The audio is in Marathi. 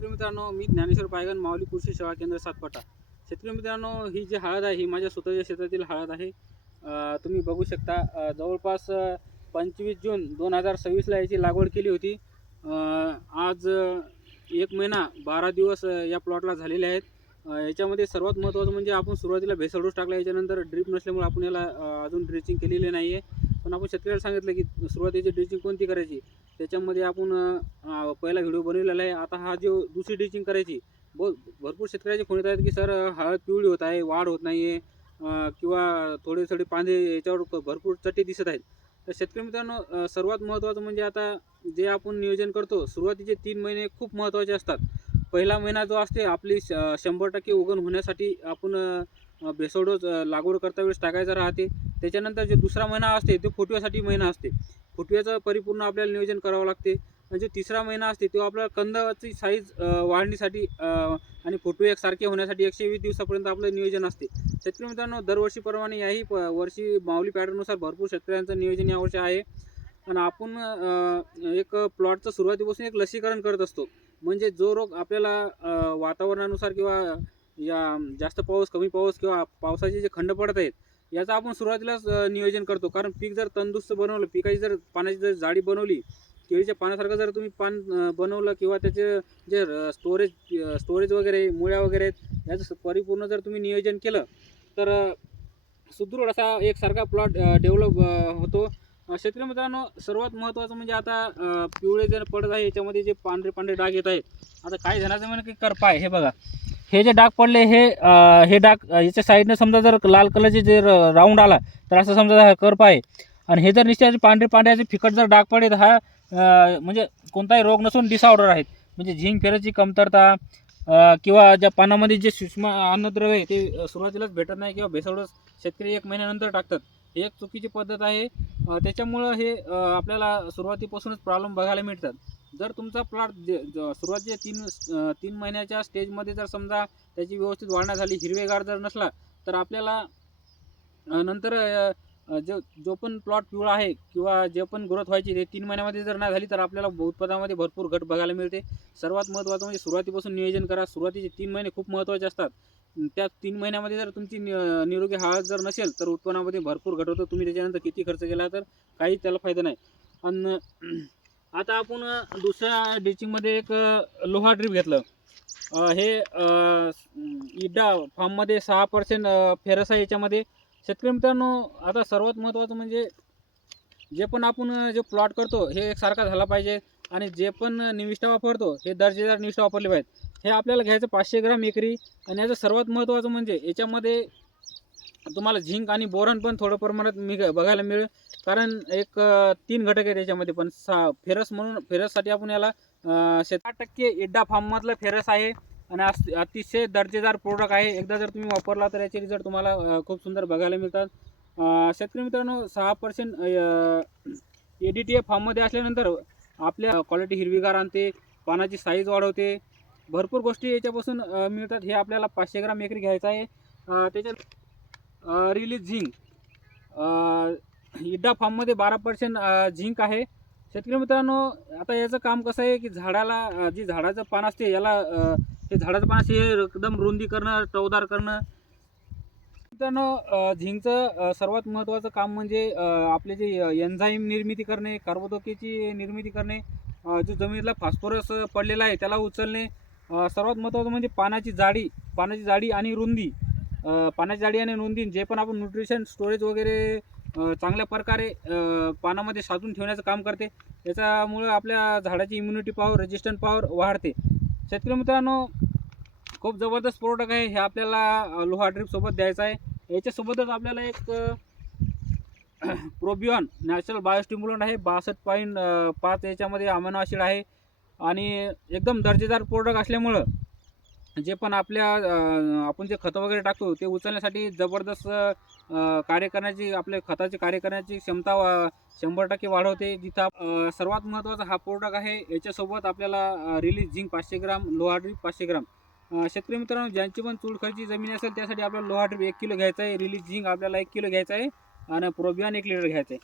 शेतकरी मित्रांनो, मी ज्ञानेश्वर पायगन, माऊली कृषी सेवा केंद्र सातपाटा. शेतकरी मित्रांनो, ही जी हळद आहे ही माझ्या स्वतःच्या शेतातील हळद आहे. तुम्ही बघू शकता, जवळपास 25 जून 2026ला याची लागवड केली होती. आज 1 महिना 12 दिवस या प्लॉटला झालेले आहेत. याच्यामध्ये सर्वात महत्त्वाचं म्हणजे आपण सुरुवातीला भेसळ डोस टाकला. याच्यानंतर ड्रीप नसल्यामुळे आपण याला अजून ड्रिचिंग केलेली नाही आहे. पण आपण शेतकऱ्याला सांगितलं की सुरुवातीची ड्रिचिंग कोणती करायची, त्याच्यामध्ये आपण पहिला व्हिडिओ बनवलेला आहे. आता हा जो दुसरी ड्रिचिंग करायची, भरपूर शेतकऱ्याचे फोन येत आहेत की सर हळद पिवळी होत आहे, वाढ होत नाही आहे, किंवा थोडे थोडे पांदे याच्यावर भरपूर चट्टे दिसत आहेत. तर शेतकरी मित्रांनो, सर्वात महत्त्वाचं म्हणजे आता जे आपण नियोजन करतो, सुरुवातीचे 3 महिने खूप महत्त्वाचे असतात. पहिला महिना जो असते आपली 100% उगवण होण्यासाठी आपण भेसळ डोस लागवड करता वेळेस टाकायचा राहते. त्याच्यानंतर जे दुसरा महिना असते तो फुटव्यासाठी महिना असते. फुटव्याचं परिपूर्ण आपल्याला नियोजन करावं लागते. म्हणजे तिसरा महिना असते तो आपल्या कंदाची साईज वाढणीसाठी आणि फुटवे एकसारखे होण्यासाठी 120 दिवसापर्यंत आपलं नियोजन असते. शेतकरी मित्रांनो, दरवर्षीप्रमाणे याही वर्षी माऊली पॅटर्ननुसार भरपूर शेतकऱ्यांचं नियोजन यावर्षी आहे. आणि आपण एक प्लॉटचं सुरुवातीपासून एक लसीकरण करत असतो. म्हणजे जो रोग आपल्याला वातावरणानुसार किंवा या जास्त पाऊस, कमी पाऊस किंवा पावसाचे जे खंड पडत आहेत, याचं आपण सुरुवातीलाच नियोजन करतो. कारण पीक जर तंदुरुस्त बनवलं, पिकाची जर पाण्याची जर जाडी बनवली, केळीच्या पानासारखं जर तुम्ही पान बनवलं किंवा त्याचे जे स्टोरेज वगैरे, मुळ्या वगैरे आहेत, याचं परिपूर्ण जर तुम्ही नियोजन केलं तर सुदृढ असा एकसारखा प्लॉट डेव्हलप होतो. शेतकरी मित्रांनो, सर्वात महत्त्वाचं म्हणजे आता पिवळे जर पडत आहे, याच्यामध्ये जे पांढरे पांढरे डाग येत आहेत. आता काही जणांचं म्हणणं की करपा आहे, हे बघा, हे जे डाग पडले, हे डाग याच्या साईडनं समजा जर लाल कलरचे जे राऊंड आला तर असं समजा हा करपा आहे. आणि हे जर निश्चित पांढरे पांढऱ्याचे फिकट जर डाग पडले तर हा म्हणजे कोणताही रोग नसून डिसऑर्डर आहेत. म्हणजे झिंक फेरसची कमतरता किंवा ज्या पानामध्ये जे सूक्ष्म अन्नद्रव्य आहे ते सुरुवातीलाच भेटत नाही किंवा भेसळ डोस शेतकरी 1 महिन्यानंतर टाकतात. ही एक चुकीची पद्धत आहे. त्याच्यामुळं हे आपल्याला सुरुवातीपासूनच प्रॉब्लेम बघायला मिळतात. जर तुमचा प्लॉट सुरुवातीच्या 3 महिन्याच्या स्टेजमध्ये जर समजा त्याची व्यवस्थित वाढ झाली, हिरवेगार जर नसला, तर आपल्याला नंतर जो पण प्लॉट पिवळा आहे किंवा जे पण ग्रोथ व्हायची ते 3 महिन्यामध्ये जर नाही झाली, तर आपल्याला उत्पादनामध्ये भरपूर घट बघायला मिळते. सर्वात महत्त्वाचं म्हणजे सुरुवातीपासून नियोजन करा. सुरुवातीचे 3 महिने खूप महत्त्वाचे असतात. त्या 3 महिन्यामध्ये जर तुमची निरोगी हळद जर नसेल, तर उत्पन्नामध्ये भरपूर घट होतो. तुम्ही त्याच्यानंतर किती खर्च केला तर काही त्याला फायदा नाही. आणि आता आपण दुसऱ्या ड्रिचिंगमध्ये एक लोहा ड्रीप घेतलं. हे इड्डा फार्ममध्ये 6% फेरस आहे याच्यामध्ये. शेतकरी मित्रांनो, आता सर्वात महत्त्वाचं म्हणजे जे पण आपण जे प्लॉट करतो हे एकसारखा झाला पाहिजे. आणि जे पण निविष्ठा वापरतो हे दर्जेदार निविष्ठा वापरले पाहिजे. हे आपल्याला घ्यायचं 500 ग्राम एकरी. आणि याचं सर्वात महत्त्वाचं म्हणजे याच्यामध्ये तुम्हाला झिंक आणि बोरॉन पण थोडं प्रमाणात बघायला मिळेल. कारण एक 3 घटक आहेत याच्यामध्ये. पण फेरस म्हणून फेरससाठी आपण याला 7% इड्डा फार्ममधलं फेरस आहे आणि अतिशय दर्जेदार प्रोडक्ट आहे. एकदा जर तुम्ही वापरला तर याचे रिझल्ट तुम्हाला खूप सुंदर बघायला मिळतात. शेतकरी मित्रांनो, 6% ADTA फार्ममध्ये असल्यानंतर आपल्या क्वालिटी हिरवीगार आणते, पानाची साईज वाढवते, भरपूर गोष्टी याच्यापासून मिळतात. हे आपल्याला 500 ग्राम एकरी घ्यायचं आहे. त्याच्यात रिलीज झिंक, इड्डा फार्ममध्ये 12% झिंक आहे. शेतकरी मित्रांनो, आता याचं काम कसं आहे की झाडाला जी झाडाचं पान असते याला हे झाडाचं पान असते हे एकदम रुंदी करणं, टवदार करणं. मित्रांनो, झिंकचं सर्वात महत्त्वाचं काम म्हणजे आपले जे एन्झाईम निर्मिती करणे, कर्बोदकेची निर्मिती करणे, जो जमिनीतला फॉस्फरस पडलेला आहे त्याला उचलणे, सर्वात महत्त्वाचं म्हणजे पानाची जाडी आणि रुंदी. पानाची जाडी आणि रुंदी जे पण आपण न्यूट्रिशन स्टोरेज वगैरे चांगल्या प्रकारे पानामध्ये साठवून ठेवण्याचं काम करते. याच्यामुळं आपल्या झाडाची इम्युनिटी पॉवर, रेजिस्टंट पॉवर वाढते. शेतकरी मित्रांनो, खूप जबरदस्त प्रोडक्ट आहे. हे आपल्याला लोहा ड्रिपसोबत द्यायचं आहे. याच्यासोबतच आपल्याला एक प्रोबियॉन नॅचरल बायोस्टिम्युलंट आहे. 62.5 याच्यामध्ये अमिनो ॲसिड आहे. आणि एकदम दर्जेदार प्रोडक्ट असल्यामुळं जे पण आपण जे खतं वगैरे टाकतो ते उचलण्यासाठी जबरदस्त कार्य करण्याची, आपल्या खताचे कार्य करण्याची क्षमता 100% वाढवते. जिथं सर्वात महत्त्वाचा हा प्रोडक्ट आहे. याच्यासोबत आपल्याला रिलीज झिंक 500 ग्राम, लोहा ड्रिप 500 ग्राम. शेतकरी मित्रांनो, ज्यांची पण चुडखडची जमीन असेल त्यासाठी आपल्याला लोहा ड्रिप 1 किलो घ्यायचा आहे, रिलीज झिंक आपल्याला 1 किलो घ्यायचा आहे आणि प्रोबियॉन 1 लिटर घ्यायचं आहे.